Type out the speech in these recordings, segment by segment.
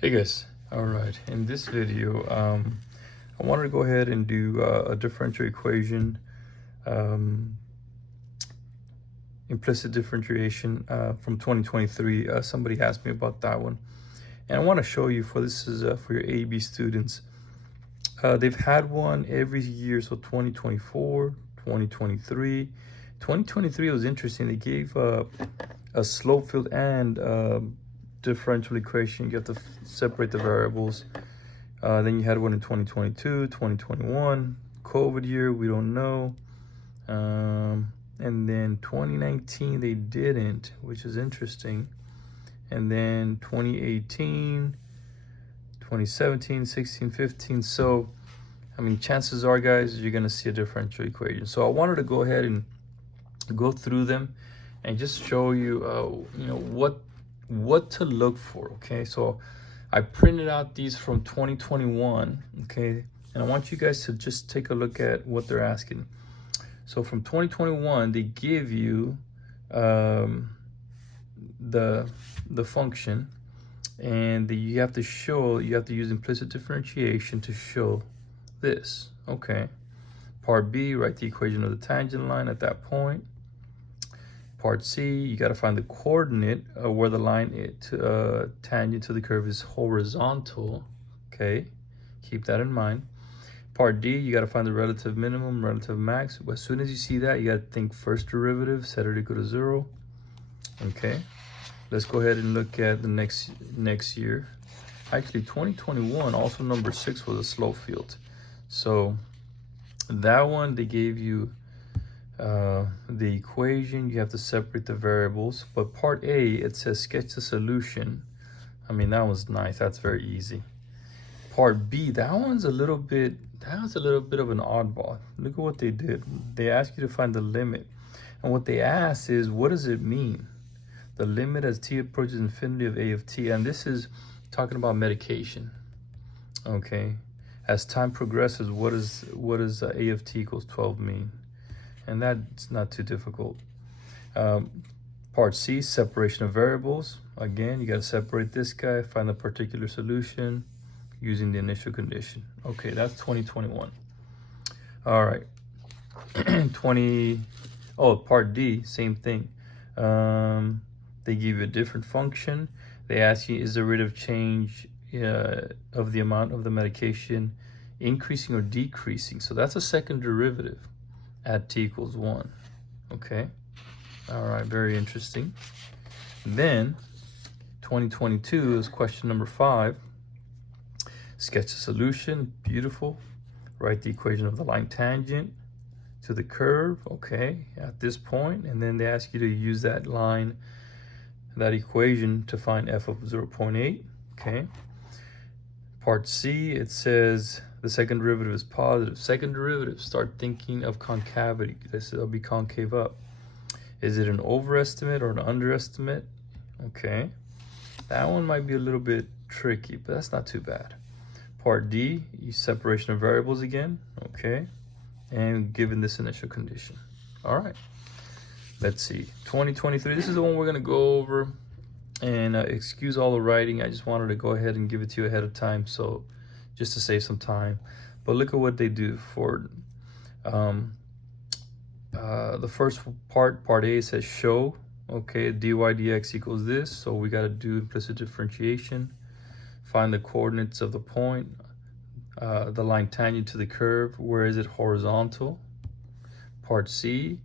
Hey guys, all right, in this video I wanted to go ahead and do a differential equation, um, implicit differentiation from 2023. Somebody asked me about that one, and I want to show you, for this is for your AB students. They've had one every year, so 2024, 2023. 2023 was interesting. They gave a slope field and differential equation. You have to separate the variables. Then you had one in 2022, 2021, COVID year, we don't know. And then 2019, they didn't, which is interesting. And then 2018, 2017, 16, 15. So, I mean, chances are, guys, you're going to see a differential equation. So I wanted to go ahead and go through them and just show you, what to look for, okay? So I printed out these from 2021, okay? And I want you guys to just take a look at what they're asking. So from 2021, they give you the function, and you have to use implicit differentiation to show this, okay? Part B, write the equation of the tangent line at that point. Part C, you got to find the coordinate where the line tangent to the curve is horizontal. Okay, keep that in mind. Part D, you got to find the relative minimum, relative max. As soon as you see that, you got to think first derivative, set it equal to 0. Okay, let's go ahead and look at the next year. Actually, 2021, also number 6 was a slope field. So that one, they gave you the equation. You have to separate the variables, but part A, it says sketch the solution. I mean, that was nice. That's very easy. Part B, that one's a little bit of an oddball. Look at what they did. They ask you to find the limit, and what they ask is, what does it mean, the limit as t approaches infinity of a of t? And this is talking about medication. Okay, as time progresses, what does a of t equals 12 mean? And that's not too difficult. Part C, separation of variables. Again, you got to separate this guy, find the particular solution using the initial condition. Okay, that's 2021. All right. Part D, same thing. They give you a different function. They ask you, is the rate of change of the amount of the medication increasing or decreasing? So that's a second derivative at t equals 1. Okay, all right, very interesting. Then 2022 is question number 5. Sketch the solution. Beautiful. Write the equation of the line tangent to the curve, okay, at this point. And then they ask you to use that equation to find f of 0.8. Okay, part C, it says the second derivative is positive. Second derivative, start thinking of concavity. It'll be concave up. Is it an overestimate or an underestimate? Okay, that one might be a little bit tricky, but that's not too bad. Part D, use separation of variables again. Okay, and given this initial condition. All right, let's see. 2023, this is the one we're going to go over. And excuse all the writing. I just wanted to go ahead and give it to you ahead of time, so just to save some time. But look at what they do for the first part A, says show. Okay, dy dx equals this, so we got to do implicit differentiation. Find the coordinates of the point, the line tangent to the curve. Where is it horizontal? Part C,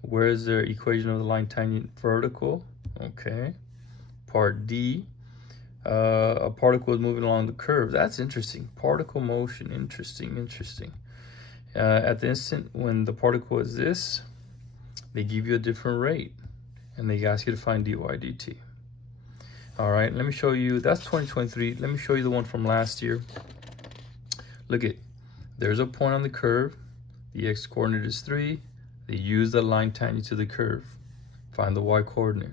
where is the equation of the line tangent vertical? Okay. Part D, a particle is moving along the curve. That's interesting. Particle motion, interesting. At the instant when the particle is this, they give you a different rate, and they ask you to find dy dt. All right, let me show you. That's 2023. Let me show you the one from last year. Look at, there's a point on the curve. The x coordinate is 3. They use the line tangent to the curve. Find the y coordinate.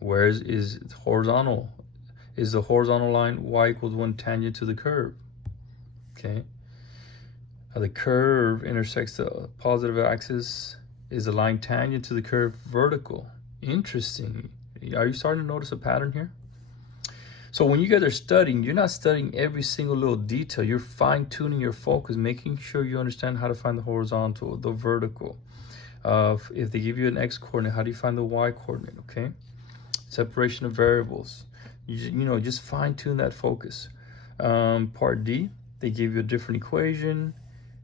Where is horizontal? Is the horizontal line y equals 1 tangent to the curve? Okay. The curve intersects the positive axis. Is the line tangent to the curve vertical? Interesting. Are you starting to notice a pattern here? So when you guys are studying, you're not studying every single little detail. You're fine-tuning your focus, making sure you understand how to find the horizontal, the vertical. If they give you an x coordinate, how do you find the y coordinate? Okay, separation of variables. You know, just fine-tune that focus. Part D, they give you a different equation.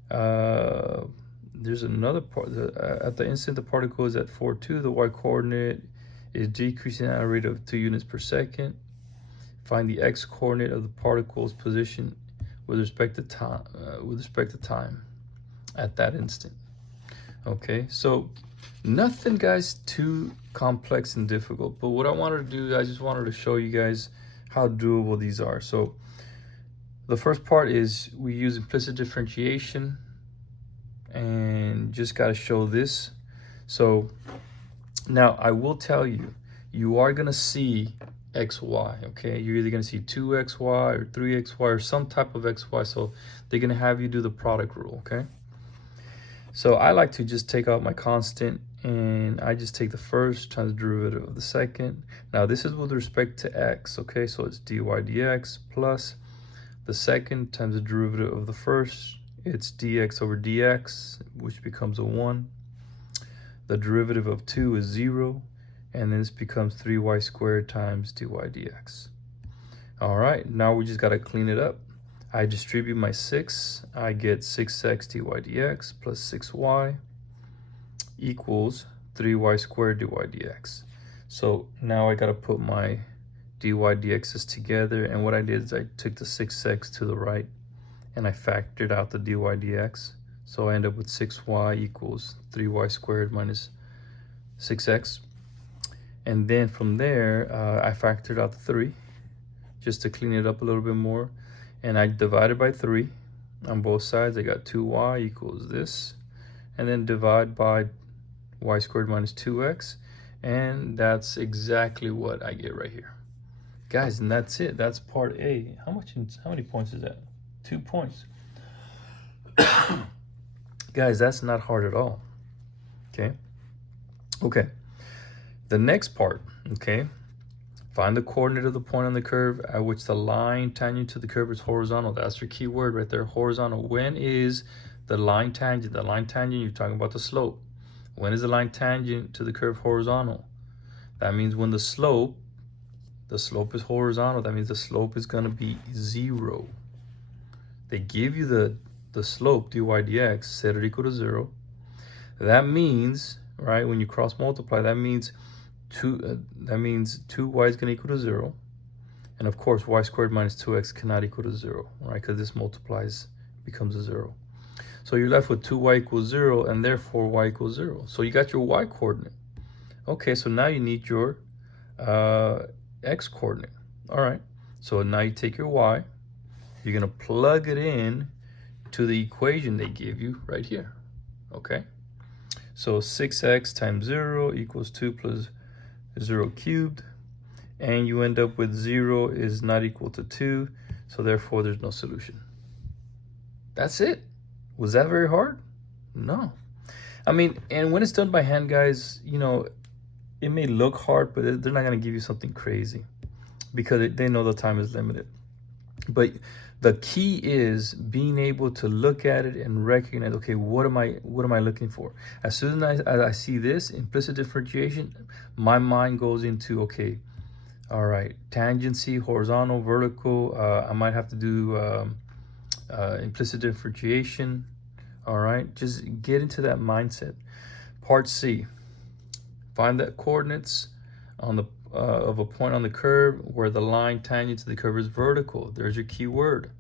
There's another part. At the instant the particle is at 4,2, the y coordinate is decreasing at a rate of 2 units per second. Find the x coordinate of the particle's position with respect to time, at that instant. Okay, so nothing, guys, too complex and difficult. But what I wanted to do, I just wanted to show you guys how doable these are. So the first part is we use implicit differentiation, and just got to show this. So now I will tell you, you are going to see xy, okay? You're either going to see 2xy or 3xy or some type of xy. So they're going to have you do the product rule, okay? So I like to just take out my constant, and I just take the first times the derivative of the second. Now this is with respect to x, okay? So it's dy dx plus the second times the derivative of the first. It's dx over dx, which becomes a 1. The derivative of 2 is 0, and then this becomes 3y squared times dy dx. All right, now we just got to clean it up. I distribute my 6. I get 6x dy dx plus 6y equals 3y squared dy dx. So now I got to put my dy dx's together, and what I did is I took the 6x to the right and I factored out the dy dx. So I end up with 6y equals 3y squared minus 6x. And then from there, I factored out the 3 just to clean it up a little bit more. And I divided by 3 on both sides. I got 2y equals this. And then divide by y squared minus 2x. And that's exactly what I get right here. Guys, and that's it. That's part A. How many points is that? 2 points. Guys, that's not hard at all. Okay. The next part, okay, find the coordinate of the point on the curve at which the line tangent to the curve is horizontal. That's your key word right there, horizontal. When is the line tangent? The line tangent, you're talking about the slope. When is the line tangent to the curve horizontal? That means when the slope is horizontal. That means the slope is going to be 0. They give you the slope, dy dx, set it equal to 0. That means, right, when you cross multiply, that means 2y is going to equal to 0. And of course, y squared minus 2x cannot equal to 0, right? Because this multiplies, becomes a 0. So you're left with 2y equals 0, and therefore y equals 0. So you got your y coordinate. Okay, so now you need your x coordinate. All right, so now you take your y. You're going to plug it in to the equation they give you right here. Okay, so 6x times 0 equals 2 plus 0 cubed, and you end up with 0 is not equal to 2, so therefore there's no solution. That's it. Was that very hard? No. I mean, and when it's done by hand, guys, you know, it may look hard, but they're not going to give you something crazy because they know the time is limited. But the key is being able to look at it and recognize, okay, what am I looking for? As soon as I see this implicit differentiation, my mind goes into, okay, all right, tangency, horizontal, vertical. I might have to do implicit differentiation. All right, just get into that mindset. Part C, find the coordinates on the of a point on the curve where the line tangent to the curve is vertical. There's your key word.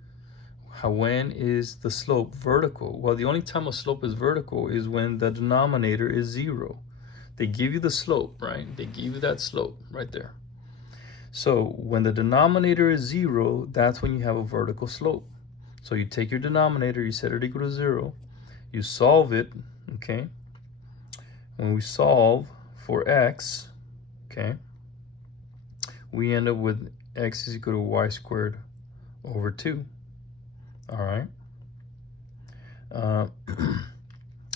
When is the slope vertical? Well, the only time a slope is vertical is when the denominator is 0. They give you the slope, right? They give you that slope right there. So when the denominator is 0, that's when you have a vertical slope. So you take your denominator, you set it equal to 0, you solve it, okay? When we solve for x, okay, we end up with x is equal to y squared over 2. All right.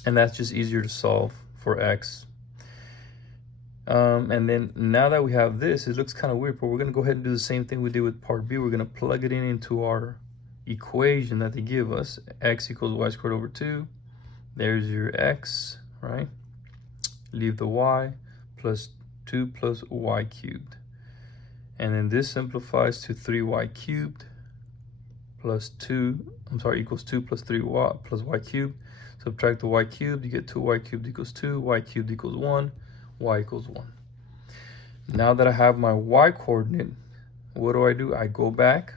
And that's just easier to solve for x. And then now that we have this, it looks kind of weird, but we're going to go ahead and do the same thing we did with part B. We're going to plug it in into our equation that they give us. X equals y squared over 2. There's your x, right? Leave the y, plus 2 plus y cubed. And then this simplifies to 3y cubed plus 2, equals 2 plus 3y plus y cubed. Subtract the y cubed, you get 2y cubed equals 2, y cubed equals 1, y equals 1. Now that I have my y coordinate, what do? I go back,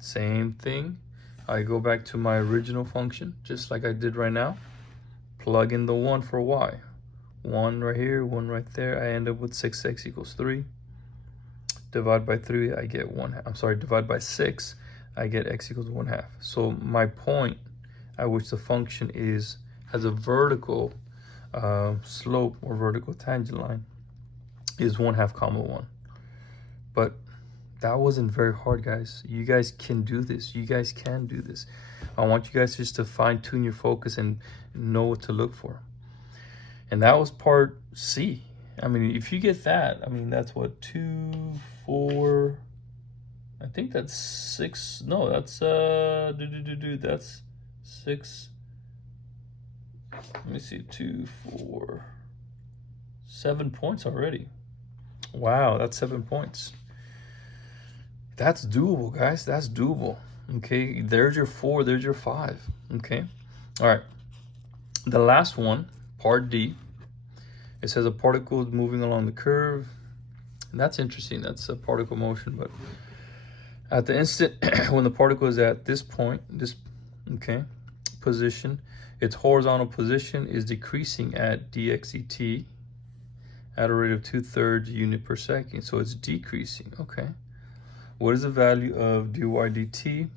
same thing. I go back to my original function, just like I did right now. Plug in the 1 for y. 1 right here, 1 right there. I end up with 6x equals 3. Divide by 3, I get 1 half. Divide by 6, I get x equals 1 half. So my point at which the function has a vertical slope or vertical tangent line is 1 half comma 1. But that wasn't very hard, guys. You guys can do this. You guys can do this. I want you guys just to fine tune your focus and know what to look for. And that was part C. I mean, if you get that, I mean, that's what, 2, 4, I think that's 6. No, that's, that's 6. Let me see, 2, 4, 7 points already. Wow, that's 7 points. That's doable, guys. That's doable. Okay, there's your 4, there's your 5. Okay, all right. The last one, part D, it says a particle is moving along the curve. And that's interesting. That's a particle motion, but at the instant when the particle is at this point, position, its horizontal position is decreasing at dx dt at a rate of 2/3 unit per second. So it's decreasing. Okay. What is the value of dy dt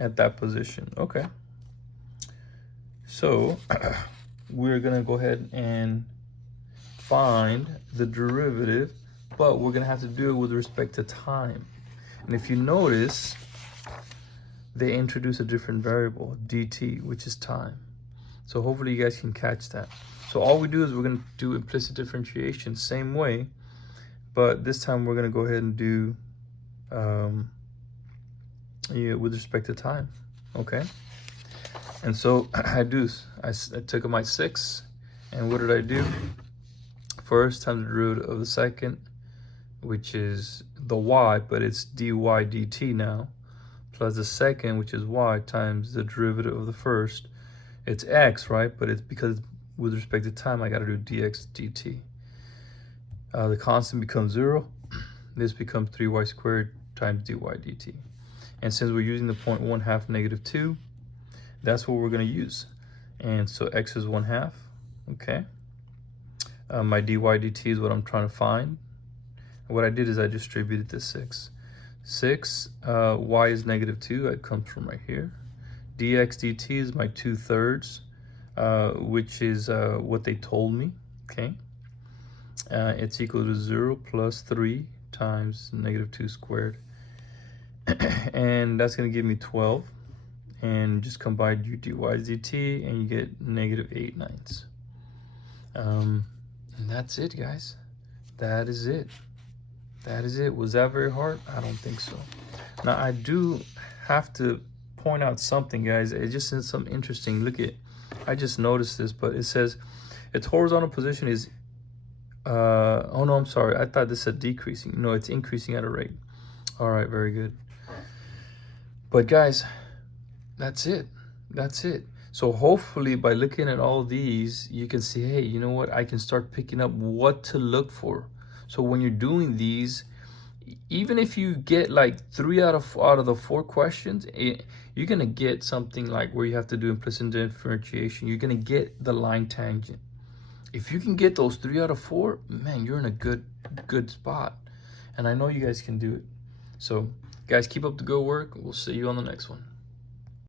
at that position? Okay. So we're going to go ahead and find the derivative, but we're going to have to do it with respect to time. And if you notice, they introduce a different variable, dt, which is time. So hopefully you guys can catch that. So all we do is we're going to do implicit differentiation, same way, but this time we're going to go ahead and do with respect to time. Okay. And so I took my 6, and what did I do? First times the derivative of the second, which is the y, but it's dy dt now, plus the second, which is y, times the derivative of the first. It's x, right? But it's because with respect to time, I got to do dx dt. The constant becomes 0. This becomes 3y squared times dy dt. And since we're using the point 1 half negative 2, that's what we're going to use. And so x is 1 half. Okay. My dy dt is what I'm trying to find. And what I did is I distributed the 6. 6, y is negative 2. It comes from right here. Dx dt is my 2/3, which is what they told me. Okay. It's equal to 0 plus 3 times negative 2 squared. And that's going to give me 12. And just combine your dy dt and you get negative 8/9. And that's it, guys. That is it. That is it. Was that very hard? I don't think so. Now, I do have to point out something, guys. It just is something interesting. Look at, I just noticed this, but it says its horizontal position is, oh no, I'm sorry. I thought this said decreasing. No, it's increasing at a rate. All right, very good. But guys, that's it. That's it. So hopefully by looking at all these, you can see, hey, you know what? I can start picking up what to look for. So when you're doing these, even if you get like 3 out of the 4 questions, you're going to get something like where you have to do implicit differentiation. You're going to get the line tangent. If you can get those 3 out of 4, man, you're in a good spot. And I know you guys can do it. So guys, keep up the good work. We'll see you on the next one.